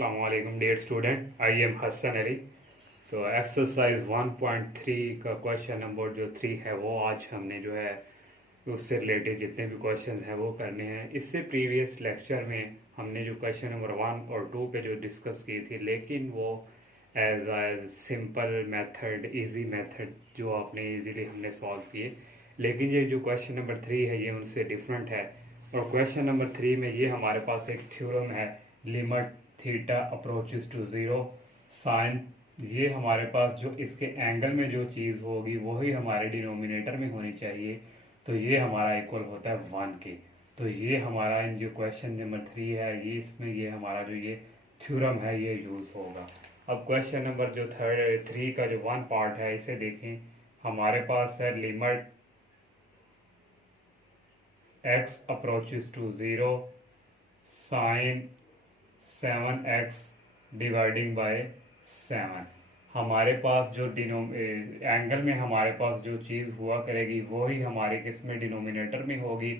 अस्सलाम वालेकुम dear student, I am Hasan Ali. तो एक्सरसाइज 1.3 का क्वेश्चन नंबर जो 3 है वो आज हमने जो है उससे रिलेटेड जितने भी क्वेश्चन हैं वो करने हैं। इससे प्रीवियस लेक्चर में हमने जो क्वेश्चन नंबर 1 और 2 पे जो डिस्कस की थी, लेकिन वो as simple method, easy method जो आपने इजीली हमने सॉल्व किए। लेकिन ये जो क्वेश्चन नंबर 3 है ये उनसे डिफरेंट है। और क्वेश्चन नंबर 3 में ये हमारे पास एक थ्योरम है, limit theta approaches to zero sine. ये हमारे पास जो इसके एंगल में जो चीज़ होगी वही हमारे डिनोमिनेटर में होनी चाहिए, तो ये हमारा इक्वल होता है 1 के। तो ये हमारा जो क्वेश्चन नंबर 3 है ये इसमें ये हमारा जो ये थ्योरम है ये यूज़ होगा। अब क्वेश्चन नंबर जो 3 का जो 1 पार्ट है इसे देखें। हमारे पास है limit x approaches to zero sine 7x dividing by 7। हमारे पास जो एंगल में हमारे पास जो चीज़ हुआ करेगी वही हमारे किस में डिनोमिनेटर में होगी।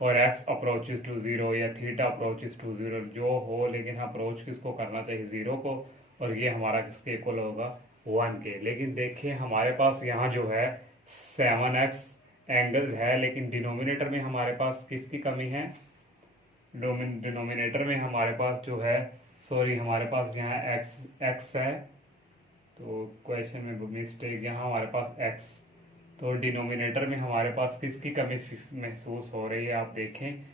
और x अप्रोचेस टू ज़ीरो या थीटा अप्रोचेस टू ज़ीरो जो हो, लेकिन अप्रोच किसको करना चाहिए, ज़ीरो को। और ये हमारा किसके इक्वल होगा 1 के। लेकिन देखिए हमारे पास यहाँ जो है 7x एंगल है, लेकिन डिनोमिनेटर में हमारे पास किसकी कमी है, डिनोमिनेटर में हमारे पास जो है हमारे पास यहाँ x है। तो क्वेश्चन में मिस्टेक, यहाँ हमारे पास x, तो डिनोमिनेटर में हमारे पास किसकी कमी महसूस हो रही है आप देखें।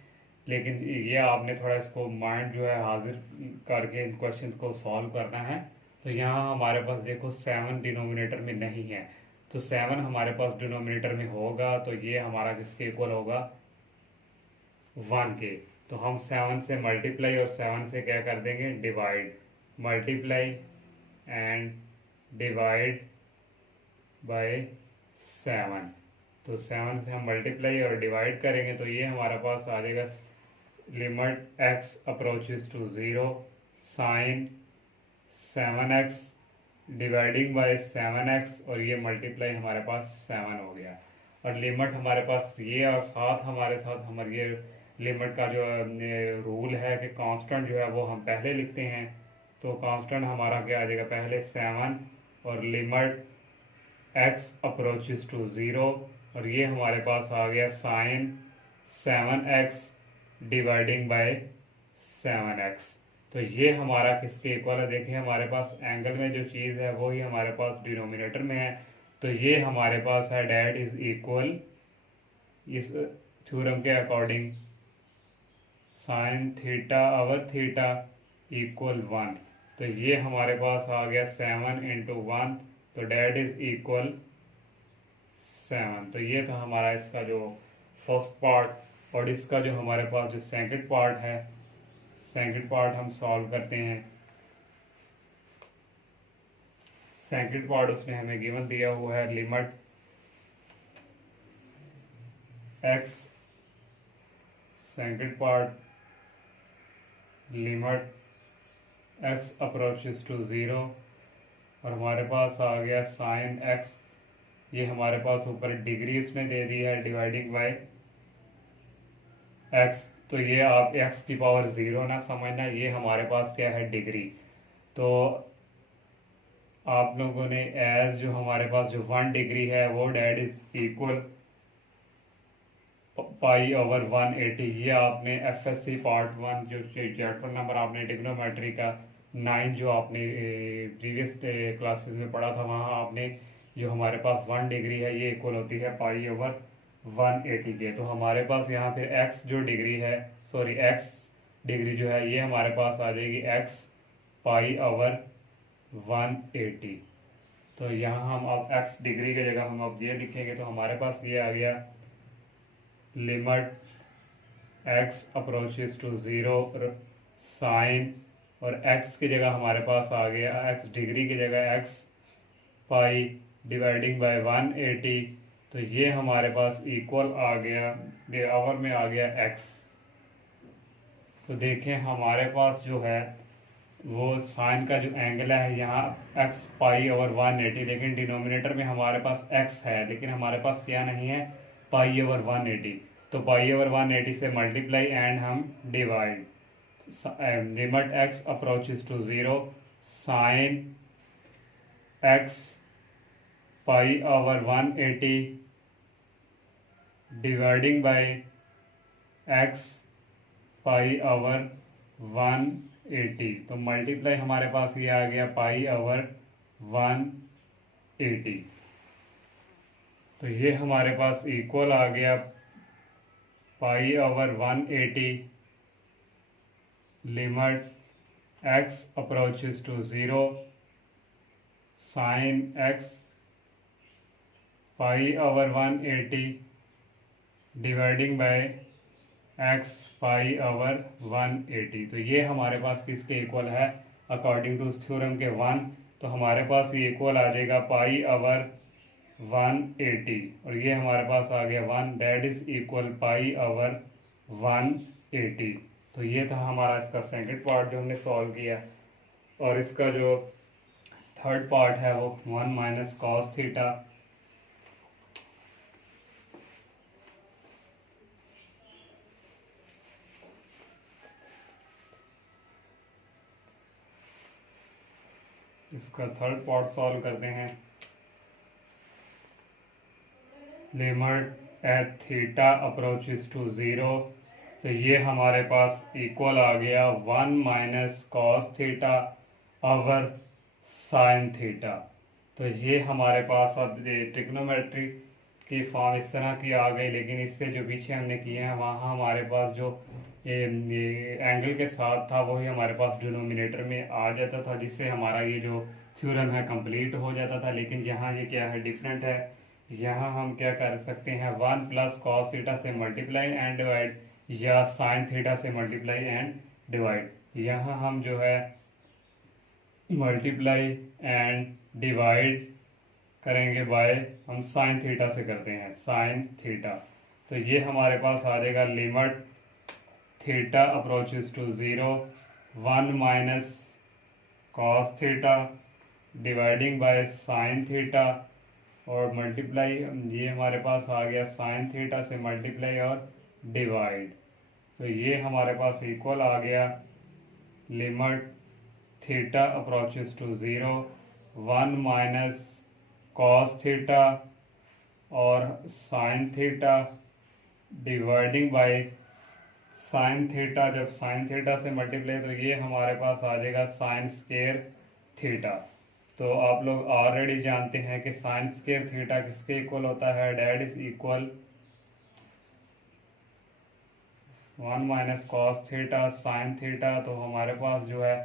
लेकिन ये आपने थोड़ा इसको माइंड जो है हाजिर करके इन क्वेश्चन को सॉल्व करना है। तो यहाँ हमारे पास देखो 7 डिनोमिनेटर में नहीं है, तो 7 हमारे पास डिनोमिनेटर में होगा, तो ये हमारा किसके इक्वल होगा 1 के। तो हम 7 से मल्टीप्लाई और 7 से क्या कर देंगे divide, multiply and divide by 7। तो 7 से हम मल्टीप्लाई और डिवाइड करेंगे तो ये हमारे पास आ जाएगा limit x approaches to zero sine 7x dividing by 7x, और ये मल्टीप्लाई हमारे पास 7 हो गया। और लिमिट हमारे पास ये, और साथ हमारे ये लिमिट का जो रूल है कि कांस्टेंट जो है वो हम पहले लिखते हैं। तो कांस्टेंट हमारा क्या आ जाएगा, पहले 7 और limit x approaches to zero, और ये हमारे पास आ गया sign 7x dividing by 7x। तो ये हमारा किसके इक्वल है, देखिए हमारे पास एंगल में जो चीज़ है वही हमारे पास डिनोमिनेटर में है। तो ये हमारे पास है डैट इज इक्वल, इस थ्योरम के अकॉर्डिंग साइन थीटा अवर थीटा इक्वल 1। तो ये हमारे पास आ गया 7 इंटू 1, तो डैट इज इक्वल 7। तो ये था हमारा इसका जो फर्स्ट पार्ट। और इसका जो हमारे पास जो सेकंड पार्ट है, सेकंड पार्ट हम सॉल्व करते हैं। सेकंड पार्ट उसमें हमें गिवन दिया हुआ है limit x, second part limit x approaches to zero, और हमारे पास आ गया साइन x, ये हमारे पास ऊपर डिग्री इसने दे दी है डिवाइडिंग बाय x। तो ये आप x की पावर 0 ना समझना, ये हमारे पास क्या है डिग्री। तो आप लोगों ने एज जो हमारे पास जो 1 डिग्री है वो that is equal pi over 180। ये आपने एफएससी पार्ट 1 जो चैप्टर नंबर आपने ट्रिग्नोमेट्री का 9 जो आपने प्रीवियस क्लासेस में पढ़ा था, वहाँ आपने जो हमारे पास 1 डिग्री है ये इक्वल होती है पाई ओवर 180 के। तो हमारे पास यहाँ पे x जो डिग्री है, x डिग्री जो है ये हमारे पास आ जाएगी x पाई ओवर 180। तो यहाँ हम अब x डिग्री की जगह हम अब ये लिखेंगे, तो हमारे पास ये आ गया limit x approaches to zero sine, और x की जगह हमारे पास आ गया x डिग्री की जगह x पाई डिवाइडिंग बाय 180। तो ये हमारे पास इक्वल आ गया, ये आवर में आ गया x। तो देखें हमारे पास जो है वो साइन का जो एंगल है यहाँ x पाई ओवर 180, लेकिन डिनोमिनेटर में हमारे पास x है, लेकिन हमारे पास क्या नहीं है पाई ओवर 180। तो पाई ओवर 180 से मल्टीप्लाई एंड हम divide, limit x approaches to 0 sine x pi over 180 dividing by x pi over 180। तो मल्टीप्लाई हमारे पास ये आ गया पाई ओवर 180। तो ये हमारे पास इक्वल आ गया pi over 180 limit x approaches to 0 sine x pi over 180 dividing by x pi over 180। तो ये हमारे पास किसके इक्वल है अकॉर्डिंग टू थ्योरम के 1। तो हमारे पास ये इक्वल आ जाएगा पाई ओवर 180 और ये हमारे पास आ गया 1 that is equal pi over 180। तो ये था हमारा इसका सेकंड पार्ट जो हमने सॉल्व किया। और इसका जो थर्ड पार्ट है वो 1 माइनस कॉस थीटा। इसका थर्ड पार्ट सॉल्व करते हैं। Limit at theta approaches to 0। तो ये हमारे पास इक्वल आ गया 1 minus cos theta over sine theta. तो ये हमारे पास अब ट्रिग्नोमेट्री की फॉर्म इस तरह की आ गई, लेकिन इससे जो पीछे हमने किए हैं वहाँ हमारे पास जो ये एंगल के साथ था वही हमारे पास डिनोमिनेटर में आ जाता था, जिससे हमारा ये जो थ्योरम है कंप्लीट हो जाता था। लेकिन यहाँ ये क्या है डिफरेंट है, यहाँ हम क्या कर सकते हैं 1 प्लस कॉस थीटा से मल्टीप्लाई एंड डिवाइड या साइन थीटा से मल्टीप्लाई एंड डिवाइड। यहाँ हम जो है मल्टीप्लाई एंड डिवाइड करेंगे बाय हम साइन थीटा से करते हैं साइन थीटा। तो ये हमारे पास आ जाएगा limit theta approaches to 0 1 minus cos theta dividing by sine theta और मल्टीप्लाई ये हमारे पास आ गया साइन थीटा से मल्टीप्लाई और डिवाइड। तो ये हमारे पास इक्वल आ गया limit theta approaches to 0 1 minus cos theta और sine theta dividing by sine theta. जब साइन थीटा से मल्टीप्लाई तो ये हमारे पास आ जाएगा साइन स्क्वायर थीटा। तो आप लोग ऑलरेडी जानते हैं कि साइन स्क्वायर थीटा किसके इक्वल होता है, that is equal 1 minus cos theta sine theta. तो हमारे पास जो है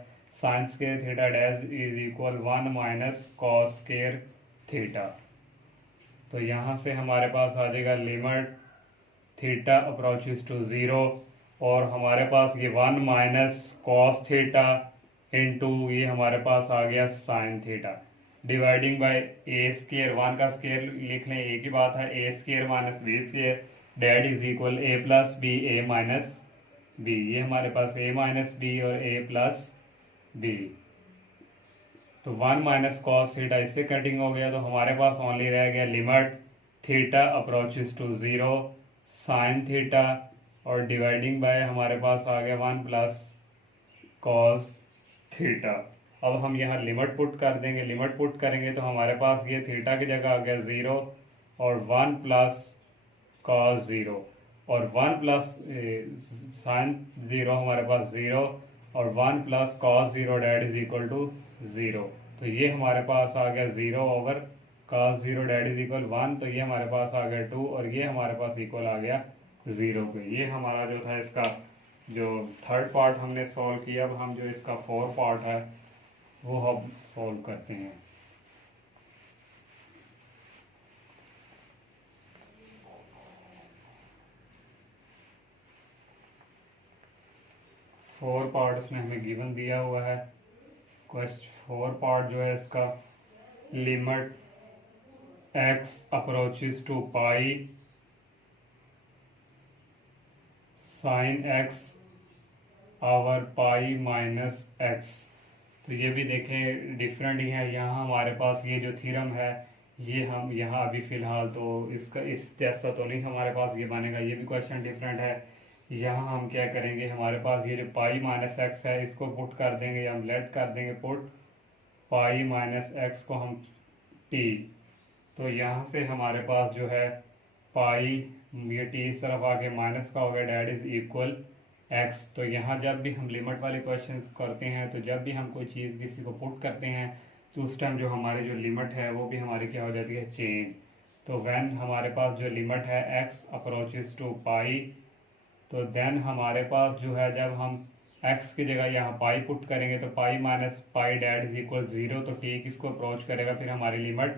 sine square theta that is equal 1 minus cos square theta. तो यहाँ से हमारे पास आ जाएगा लिमिट थीटा अप्रोचेस टू 0 और हमारे पास ये 1 माइनस कॉस थीटा इंटू ये हमारे पास आ गया sine theta dividing by A square. 1 का स्क्वायर लिख लें, एक ही बात है, A square minus B square that is equal A plus B A minus B. ये हमारे पास ए माइनस बी और ए प्लस बी। तो 1 माइनस कॉस थीटा इससे कटिंग हो गया, तो हमारे पास ओनली रह गया limit theta approaches to 0 sine theta और डिवाइडिंग बाय हमारे पास आ गया 1 प्लस कॉस थीटा। अब हम यहाँ लिमिट पुट कर देंगे, लिमिट पुट करेंगे तो हमारे पास ये थीटा की जगह आ गया 0 और 1 प्लस कॉस 0 और 1 प्लस साइन 0 हमारे पास 0 और 1 plus cos 0 that is equal to 0। तो ये हमारे पास आ गया 0 over cos 0 that is equal 1। तो ये हमारे पास आ गया 2 और ये हमारे पास इक्वल आ गया 0 पे। ये हमारा जो था इसका जो थर्ड पार्ट हमने सॉल्व किया। अब हम जो इसका फोर्थ पार्ट है वो हम सॉल्व करते हैं। फोर पार्ट इसमें हमें गिवन दिया हुआ है। फोर पार्ट जो है इसका limit x approaches to pi sine x over pi minus x। तो ये भी देखें डिफरेंट ही है। यहाँ हमारे पास ये जो थ्योरम है ये हम यहाँ अभी फ़िलहाल तो इसका इस जैसा तो नहीं हमारे पास ये बनेगा, ये भी क्वेश्चन डिफरेंट है। यहाँ हम क्या करेंगे, हमारे पास ये जो पाई माइनस एक्स है इसको पुट कर देंगे, या हम लेट कर देंगे पुट पाई माइनस एक्स को हम टी। तो यहाँ से हमारे पास जो है पाई, ये टी इस तरफ आके माइनस का हो गया, डैट इज इक्वल एक्स। तो यहाँ जब भी हम लिमिट वाले क्वेश्चंस करते हैं, तो जब भी हम कोई चीज़ किसी को पुट करते हैं तो उस टाइम जो हमारी जो लिमिट है वो भी हमारी क्या हो जाती है, चेंज। तो व्हेन हमारे पास जो लिमिट है एक्स अप्रोचेस टू पाई, तो देन हमारे पास जो है जब हम x की जगह यहाँ पाई पुट करेंगे तो pi minus pi that is equal zero. तो टी किसको अप्रोच करेगा, फिर हमारी लिमिट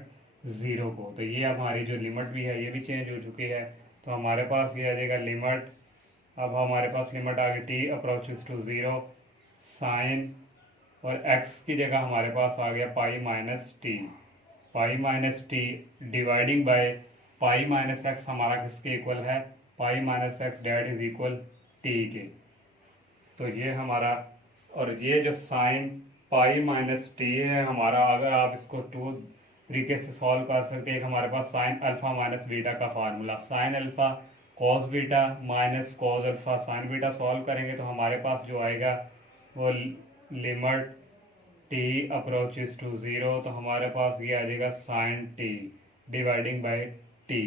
ज़ीरो को। तो ये हमारी जो लिमिट भी है ये भी चेंज हो चुकी है। तो हमारे पास ये आ जाएगा लिमिट, अब हमारे पास लिमिट आ गई T approaches to zero sine, और x की जगह हमारे पास आ गया pi minus T. Pi minus T dividing by pi minus X हमारा किसके इक्वल है, pi minus X that is equal T के। तो ये हमारा, और ये जो साइन पाई माइनस टी है हमारा, अगर आप इसको टू तरीके से सॉल्व कर सकते हैं। हमारे पास साइन अल्फा माइनस बीटा का formula, sine alpha cos beta minus cos alpha sine beta, solve करेंगे तो हमारे पास जो आएगा वो limit T approaches to zero. तो हमारे पास ये आ जाएगा sine T dividing by T.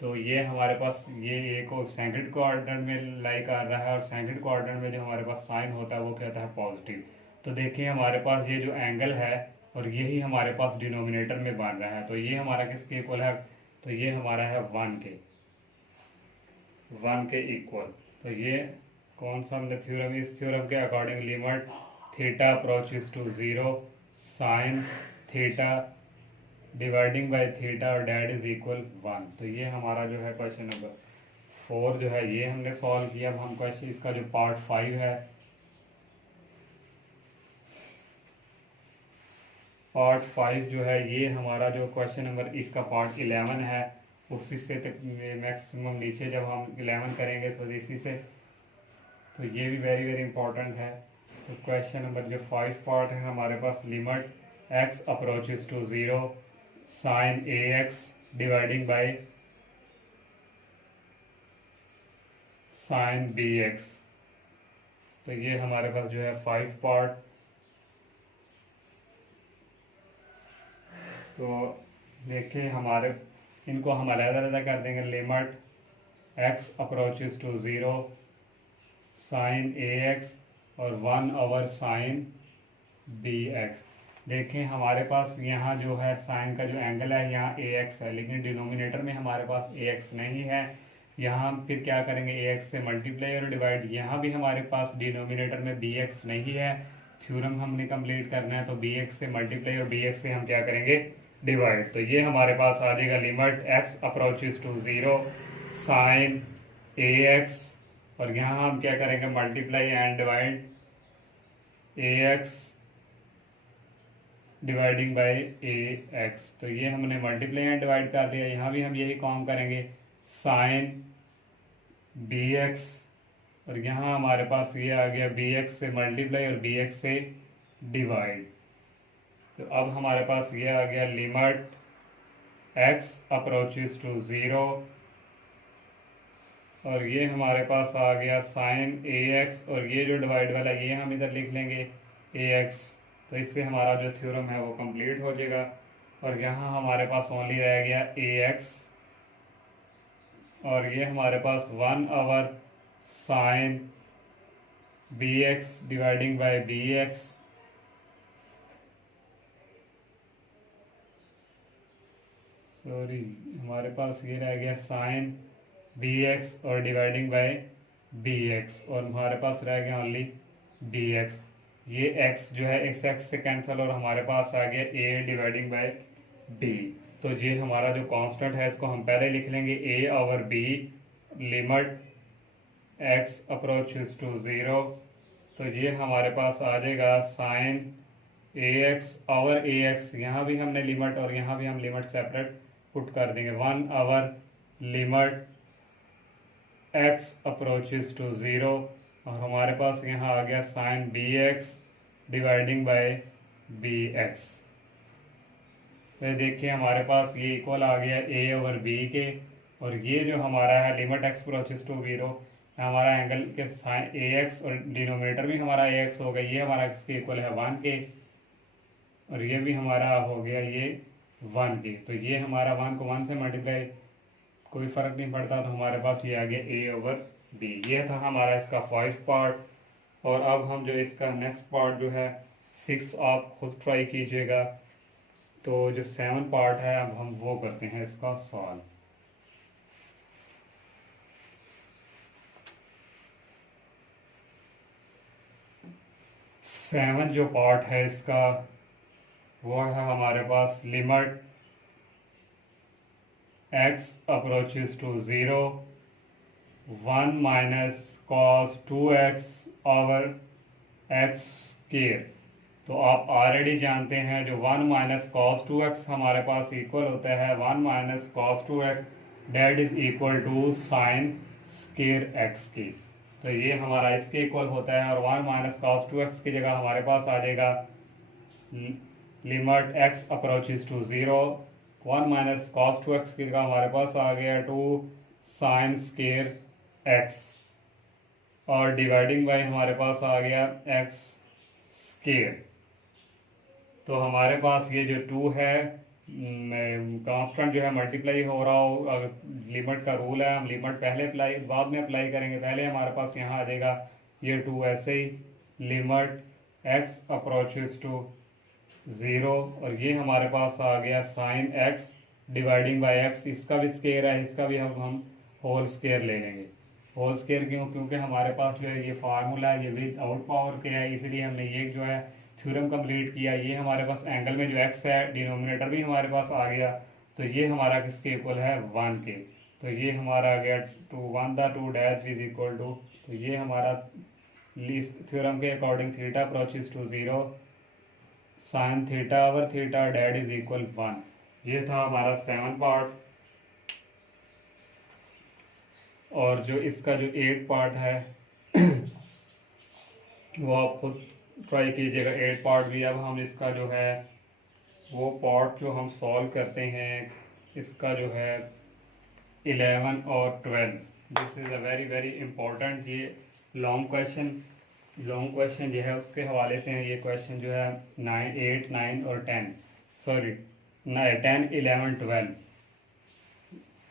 तो ये हमारे पास ये एक सेकंड कोऑर्डिनेट में लाई कर रहा है, और सेकंड कोऑर्डिनेट में जो हमारे पास साइन होता है वो क्या होता है, पॉजिटिव। तो देखिए हमारे पास ये जो एंगल है और यही हमारे पास डिनोमिनेटर में बन रहा है, तो ये हमारा किसके इक्वल है, तो ये हमारा है वन के इक्वल। तो ये कौन सा हमने थ्योरम, इस थ्योरम के according limit theta approaches to zero sine theta dividing by theta और डैट इज इक्वल वन। तो ये हमारा जो है क्वेश्चन नंबर 4 जो है ये हमने सॉल्व किया। अब हम क्वेश्चन इसका जो पार्ट 5 है, पार्ट 5 जो है ये हमारा जो क्वेश्चन नंबर इसका पार्ट 11 है, उसी से तक मैक्सिमम नीचे जब हम 11 करेंगे तो इसी से, तो ये भी वेरी वेरी इंपॉर्टेंट है। तो क्वेश्चन नंबर जो 5 पार्ट है हमारे पास, limit x approaches to zero sine A x dividing by sine B x. तो ये हमारे पास जो है 5 पार्ट। तो देखिए हमारे इनको हम अलग-अलग कर देंगे, limit x approaches to zero sine A X और 1 साइन बी एक्स। देखें हमारे पास यहाँ जो है साइन का जो एंगल है यहाँ ए एक्स है, लेकिन डिनोमिनेटर में हमारे पास ए एक्स नहीं है। यहाँ फिर क्या करेंगे, ए एक्स से मल्टीप्लाई और डिवाइड। यहाँ भी हमारे पास डिनोमिनेटर में बी एक्स नहीं है, थ्योरम हमने कंप्लीट करना है, तो बी एक्स से मल्टीप्लाई और बी एक्स से हम क्या करेंगे, डिवाइड। तो ये हमारे पास आ जाएगा limit x approaches to zero sine A X, और यहाँ हम क्या करेंगे, multiply and divide A x dividing by A X. तो ये हमने मल्टीप्लाई एंड डिवाइड कर दिया। यहाँ भी हम यही काम करेंगे, साइन बी एक्स, और यहाँ हमारे पास ये आ गया बी एक्स से मल्टीप्लाई और बी एक्स से डिवाइड। तो अब हमारे पास ये आ गया limit x approaches to zero, और ये हमारे पास आ गया साइन ए एक्स, और ये जो डिवाइड वाला ये हम इधर लिख लेंगे ए एक्स। तो इससे हमारा जो थ्योरम है वो कंप्लीट हो जाएगा। और यहाँ हमारे पास ओनली रह गया ए एक्स, और ये हमारे पास 1 sine B X dividing by B X. Sorry, हमारे पास ये रह गया साइन बी एक्स और डिवाइडिंग बाय बी एक्स, और हमारे पास रह गया ओनली बी एक्स। ये x जो है इस x से कैंसिल, और हमारे पास आ गया a डिवाइडिंग बाय b। तो ये हमारा जो कांस्टेंट है इसको हम पहले लिख लेंगे a/b limit x approaches to zero. तो ये हमारे पास आ जाएगा साइन ax/ax। यहाँ भी हमने लिमिट और यहाँ भी हम लिमिट सेपरेट पुट कर देंगे, 1 limit x approaches to zero, और हमारे पास यहाँ आ गया sine B X dividing by B x. तो देखिए हमारे पास ये इक्वल आ गया a/b के, और ये जो हमारा है limit x approaches to zero हमारा एंगल के साइन ए एक्स और डिनोमिनेटर भी हमारा ए एक्स हो गया, ये हमारा किसके इक्वल है 1 के, और ये भी हमारा हो गया ये 1 के। तो ये हमारा 1 को 1 से मल्टीप्लाई कोई फ़र्क नहीं पड़ता, तो हमारे पास ये आ गया A/B। ये था हमारा इसका 5 पार्ट। और अब हम जो इसका नेक्स्ट पार्ट जो है 6 आप खुद ट्राई कीजिएगा। तो जो 7 पार्ट है अब हम वो करते हैं इसका सॉल्व। सेवन जो पार्ट है इसका वो है हमारे पास limit x approaches to 0 1 minus cos 2x over x square. तो आप ऑलरेडी जानते हैं जो 1 माइनस कॉस 2x हमारे पास इक्वल होता है 1 minus cos 2x that is equal to sine square x की। तो ये हमारा इसके इक्वल होता है, और 1 माइनस कॉस 2x की जगह हमारे पास आ जाएगा limit x approaches to 0 1 minus cos 2x की जगह हमारे पास आ गया 2 साइन स्क्वायर x, और डिवाइडिंग बाय हमारे पास आ गया x स्क्वायर। तो हमारे पास ये जो 2 है कांस्टेंट जो है मल्टीप्लाई हो रहा हो, अगर लिमिट का रूल है हम लिमिट पहले अप्लाई बाद में अप्लाई करेंगे, पहले हमारे पास यहाँ आ जाएगा ये 2 ऐसे ही लिमिट x अप्रोचेस टू 0, और ये हमारे पास आ गया sine x dividing by x। इसका भी स्क्वायर है, इसका भी हम होल स्क्वायर ले लेंगे। होल स्क्वायर क्यों? क्योंकि हमारे पास जो है ये फार्मूला है ये विद आउट पावर के है, इसलिए हमने ये जो है थ्योरम कंप्लीट किया। ये हमारे पास एंगल में जो x है डिनोमिनेटर भी हमारे पास आ गया, तो ये हमारा किसके इक्वल है 1 के। तो ये हमारा आ गया 2 1 the 2 dash is equal to, तो ये हमारा थ्योरम के according theta approaches to 0 sine theta over theta that is equal 1। ये था हमारा 7 पार्ट। और जो इसका जो 8 पार्ट है वो आप खुद ट्राई कीजिएगा 8 पार्ट भी। अब हम इसका जो है वो पार्ट जो हम सॉल्व करते हैं इसका जो है 11 और 12। This is a very very important, ये लॉन्ग क्वेश्चन जो है उसके हवाले से है ये क्वेश्चन जो है 9 8 9 और 10 sorry 10 11 12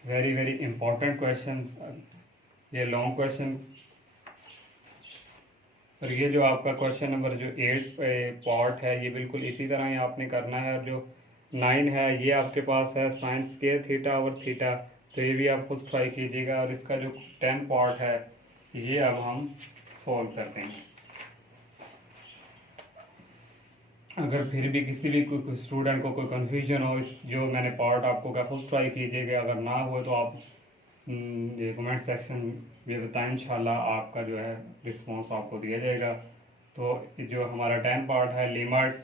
very very important question, ये लॉन्ग क्वेश्चन। और ये जो आपका क्वेश्चन नंबर जो 8 पार्ट है ये बिल्कुल इसी तरह ही आपने करना है। और जो 9 है ये आपके पास है sine square theta over theta, तो ये भी आप खुद ट्राई कीजिएगा। और इसका जो 10 पार्ट है ये अब हम सॉल्व करते हैं। अगर फिर भी किसी भी कोई स्टूडेंट को कोई कन्फ्यूजन हो इस जो मैंने पार्ट आपको का खुद ट्राई कीजिएगा, अगर ना हो तो आप ये कमेंट सेक्शन में बताएं, इंशाल्लाह आपका जो है रिस्पांस आपको दिया जाएगा। तो जो हमारा 10 पार्ट है लिमिट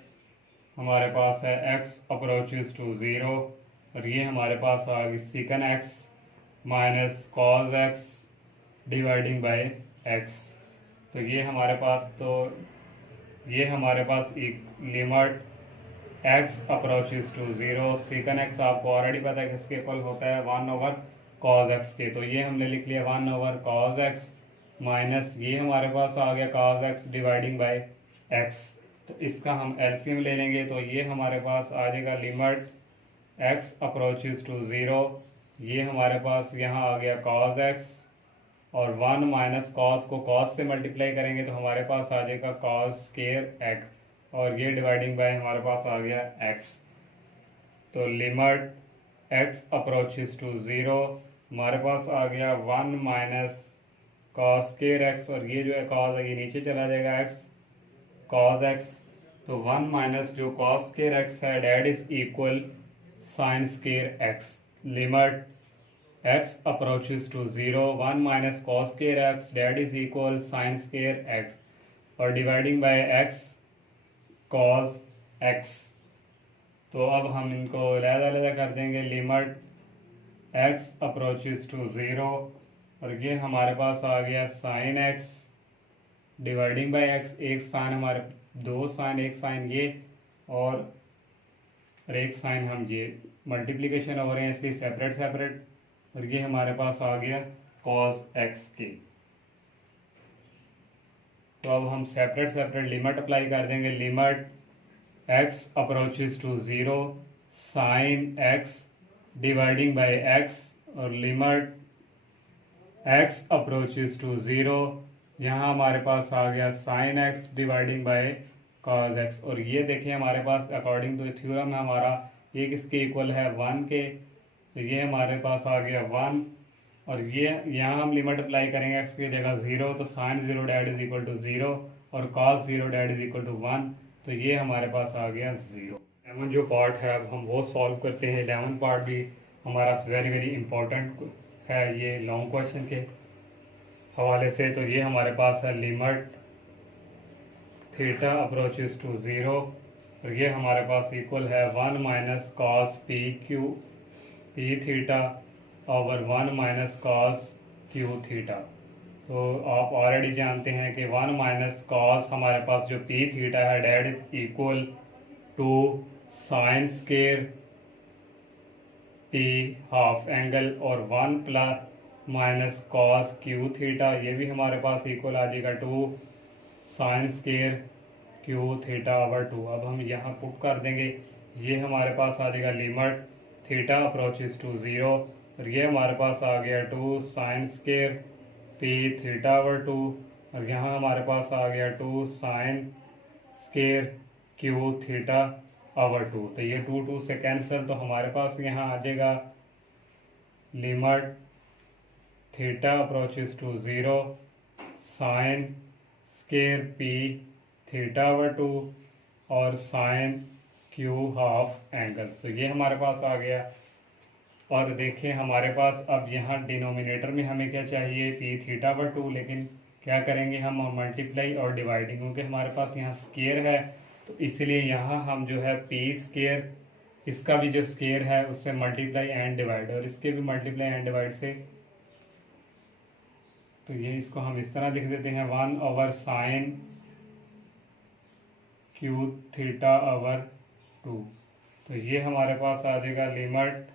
हमारे पास है x अप्रोचेस टू 0, और ये हमारे पास आ गई second x minus cos x dividing by x। तो ये हमारे पास एक limit x approaches to 0 second x आपको ऑलरेडी पता है किसके इक्वल होता है 1 ओवर कॉस x के। तो ये हमने लिख लिया 1 ओवर कॉस x माइनस ये हमारे पास आ गया cos x dividing by x। तो इसका हम एलसीएम ले लेंगे, तो ये हमारे पास आ जाएगा लिमिट x अप्रोचेस टू 0, ये हमारे पास यहाँ आ गया कॉस x, और 1 माइनस कॉस को कॉस से मल्टीप्लाई करेंगे तो हमारे पास आ जाएगा कॉस स्क्वायर x, और ये डिवाइडिंग बाय हमारे पास आ गया x। तो लिमिट x अप्रोचेस टू 0 हमारे पास आ गया 1 माइनस कॉस स्क्वायर x, और ये जो है कॉस है ये नीचे चला जाएगा x कॉस x। तो 1 माइनस जो कॉस स्क्वायर x है that is equal sine square x। Limit x approaches to 0 1 minus cos square x that is equal sine square x, और dividing by x cos x। तो अब हम इनको अलग-अलग कर देंगे। लिमिट x अप्रोचेस टू 0, और ये हमारे पास आ गया sine x dividing by x, एक साइन हमारे दो साइन एक साइन ये और एक साइन हम ये मल्टीप्लिकेशन हो रहे हैं इसलिए सेपरेट, और ये हमारे पास आ गया कॉस x के। तो अब हम सेपरेट सेपरेट लिमिट अप्लाई कर देंगे। Limit x approaches to 0 sine x dividing by x, और लिमिट x अप्रोचेस टू 0, यहाँ हमारे पास आ गया sine x dividing by cos x। और ये देखिए हमारे पास अकॉर्डिंग टू थ्योरम है हमारा ये किसके इक्वल है 1 के, तो ये हमारे पास आ गया 1। और ये यहाँ हम लिमिट अप्लाई करेंगे x की जगह 0, तो sine 0 that is equal to 0 और cos 0 that is equal to 1, तो ये हमारे पास आ गया 0। 11 जो पार्ट है अब हम वो सॉल्व करते हैं। 11 पार्ट भी हमारा वेरी वेरी इंपॉर्टेंट है ये लॉन्ग क्वेश्चन के हवाले से। तो ये हमारे पास है लिमिट थीटा अप्रोचेस टू 0, और ये हमारे पास इक्वल है 1 minus cos P theta over 1 minus cos q theta. तो आप ऑलरेडी जानते हैं कि 1 माइनस कॉस हमारे पास जो पी थीटा है that is equal to sine square p half angle, और 1 plus minus cos q theta ये भी हमारे पास इक्वल आ जाएगा to sine square q theta over 2। अब हम यहाँ पुट कर देंगे, ये हमारे पास आ जाएगा लिमिट थीटा अप्रोचेस टू 0, और ये हमारे पास आ गया 2 sign square p theta over 2, और यहाँ हमारे पास आ गया 2 sign square q theta over 2। तो ये 2 2 से कैंसिल, तो हमारे पास यहाँ आ जाएगा limit theta approaches to 0 sine square p theta over 2 और साइन क्यू हाफ एंगल। तो ये हमारे पास आ गया। और देखिए हमारे पास अब यहाँ डिनोमिनेटर में हमें क्या चाहिए पी थीटा ओवर 2, लेकिन क्या करेंगे हम मल्टीप्लाई और डिवाइडिंग, क्योंकि हमारे पास यहाँ स्केयर है तो इसलिए यहाँ हम जो है पी स्केयर इसका भी जो स्केयर है उससे मल्टीप्लाई एंड डिवाइड, और इसके भी मल्टीप्लाई एंड डिवाइड से, तो ये इसको हम इस तरह लिख देते हैं 1 over sine q theta over 2। तो ये हमारे पास आ जाएगा लिमिट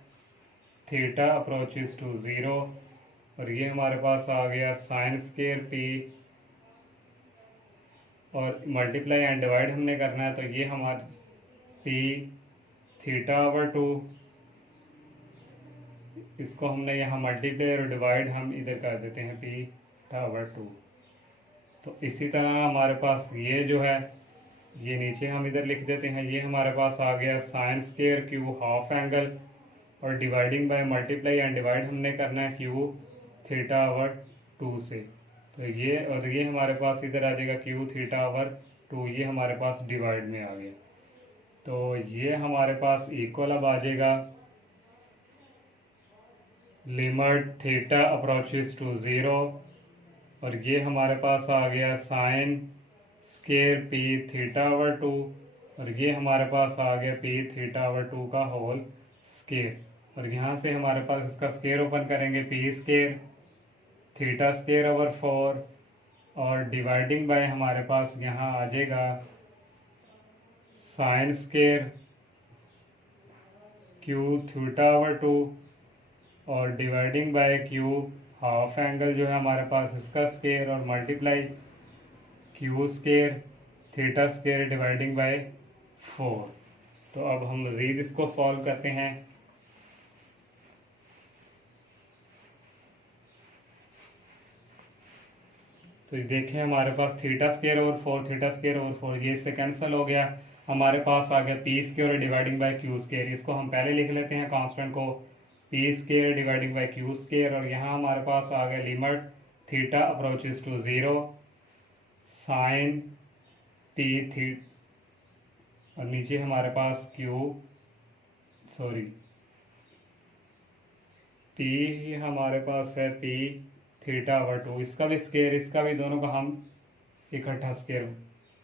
थीटा अप्रोचेस टू 0, और ये हमारे पास आ गया साइन स्केयर पी, और मल्टीप्लाई एंड डिवाइड हमने करना है, तो ये हमारे पी थीटा ओवर 2, इसको हमने यहाँ मल्टीप्लाई और डिवाइड हम इधर कर देते हैं पी थीटा ओवर 2। तो इसी तरह हमारे पास ये जो है ये नीचे हम इधर लिख देते हैं, ये हमारे पास आ गया sine square Q half angle, और dividing by multiply and divide हमने करना है क्यू थीटा ओवर 2 से। तो ये और ये हमारे पास इधर आ जाएगा क्यू थीटा ओवर 2, ये हमारे पास डिवाइड में आ गया। तो ये हमारे पास इक्वल अब आ जाएगा लिमिट थीटा अप्रोचेस टू 0, और ये हमारे पास आ गया sine square p theta over 2, और ये हमारे पास आ गया पी थीटा ओवर 2 का होल स्केयर, और यहाँ से हमारे पास इसका स्केयर ओपन करेंगे P square theta square over 4, और डिवाइडिंग बाय हमारे पास यहाँ आ जाएगा sign square q theta over 2, और dividing by Q half angle जो है हमारे पास इसका स्केयर, और multiply Q square theta square dividing bye 4। तो अब हम मज़ीद इसको सॉल्व करते हैं। तो देखें हमारे पास theta square over 4 theta square over 4 ये इससे कैंसिल हो गया, हमारे पास आ गया p square dividing by q square. इसको हम पहले लिख लेते हैं कांस्टेंट को p square dividing by q square, और यहाँ हमारे पास आ गया limit theta approaches to 0 sine p थी, और नीचे हमारे पास पी हमारे पास है पी थीटा ओवर 2, इसका भी स्केयर इसका भी दोनों का हम इकट्ठा स्केयर,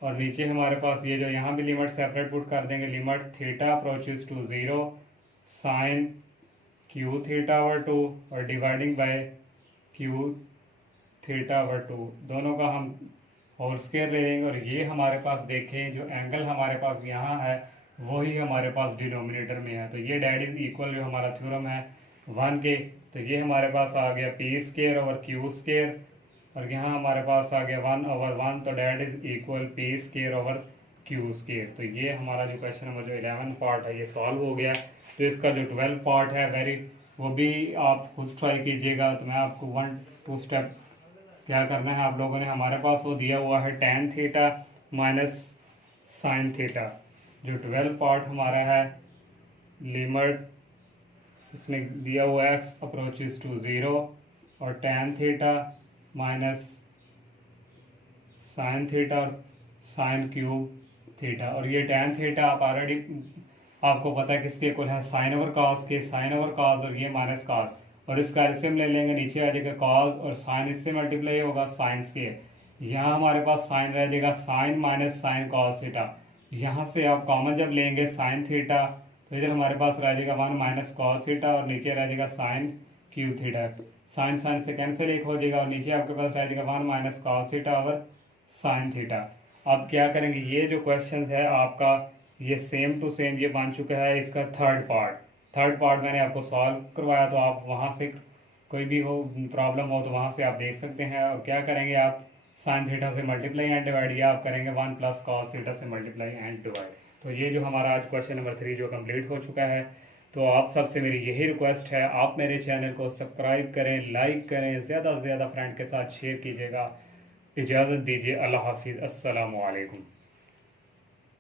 और नीचे हमारे पास ये जो यहाँ भी लिमिट सेपरेट पुट कर देंगे limit theta approaches to 0 sine q theta over 2 और dividing by q theta over 2, दोनों का हम होल स्केयर ले लेंगे। और ये हमारे पास देखें जो एंगल हमारे पास यहाँ है वही हमारे पास डिनोमिनेटर में है, तो ये डैट इज इक्वल जो हमारा थ्योरम है 1 के, तो ये हमारे पास आ गया p square over q square, और यहाँ हमारे पास आ गया 1/1, तो that is equal p square over q square. तो ये हमारा जो क्वेश्चन नंबर जो 11 पार्ट है ये सॉल्व हो गया। तो इसका जो 12 पार्ट है वो भी आप खुद ट्राई कीजिएगा। तो मैं आपको 1-2 स्टेप क्या करना है आप लोगों ने, हमारे पास वो दिया हुआ है tan theta minus sine theta. जो 12 पार्ट हमारा है लिमिट इसमें दिया हुआ है x अप्रोचेस टू 0 और tan theta minus sign theta और साइन क्यूब थीटा। और ये tan थीटा आप ऑलरेडी आपको पता है किसके इक्वल है, साइन ओवर कॉस के, साइन ओवर कॉस और ये माइनस कॉस, और इसका एलसीएम ले लेंगे, नीचे आ जाएगा कॉस और साइन इससे मल्टीप्लाई होगा साइन के। यहाँ हमारे पास साइन रह जाएगा sine minus sine cos theta. यहाँ से आप कॉमन जब लेंगे साइन थीटा तो इधर हमारे पास रह जाएगा 1 माइनस कॉस थीटा और नीचे रह जाएगा sine cube theta. Sine sine से कैंसिल एक हो जाएगा और नीचे आपके पास रह जाएगा 1 माइनस कॉस थीटा और साइन थीटा। अब क्या करेंगे, ये जो क्वेश्चन है आपका ये सेम टू सेम ये बन चुका है। इसका थर्ड पार्ट मैंने आपको सॉल्व करवाया, तो आप वहाँ से कोई भी हो प्रॉब्लम हो तो वहाँ से आप देख सकते हैं। और क्या करेंगे आप साइन थीटा से मल्टीप्लाई एंड डिवाइड, या आप करेंगे 1 प्लस कॉस थीटा से मल्टीप्लाई एंड डिवाइड। तो ये जो हमारा आज क्वेश्चन नंबर 3 जो कंप्लीट हो चुका है। तो आप सबसे मेरी यही रिक्वेस्ट है, आप मेरे चैनल को सब्सक्राइब करें, लाइक करें, ज़्यादा से ज़्यादा फ्रेंड के साथ शेयर कीजिएगा। इजाज़त दीजिए, अल्लाह हाफिज़, अस्सलामु अलैकुम।